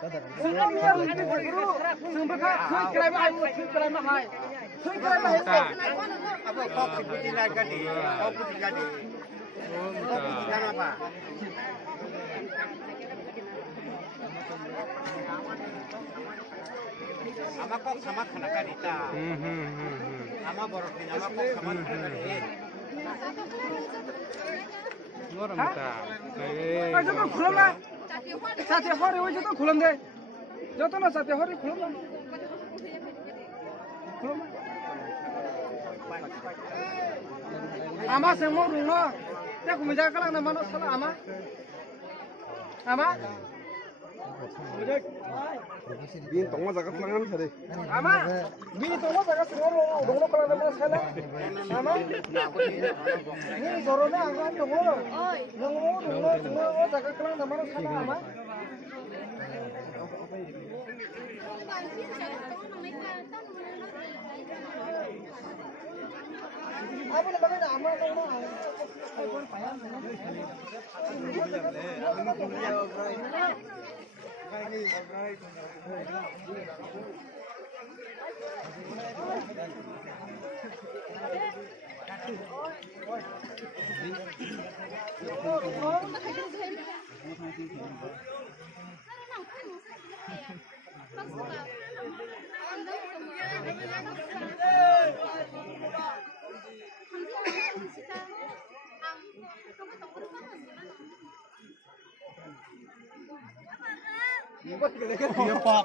Ama kok sama kena dita. Ama borok ni ama kok sama kena dita. Ngor mata. Ay joto khulam na. Sathe hore oi joto khulam de. Joto na sathe hore khulam na. Khulam. Ama semo rungno. Te kumja kalang na mano sala ama. Ama. Bin tongma jaga pelangan tadi. Ama. Bin tongma jaga semo rungno kalang na mano sala. Ama. Ni zorone angkan dongo. Rungno jaga kalang na mano sala ama. Apa namanya ama dongo. Dia pak.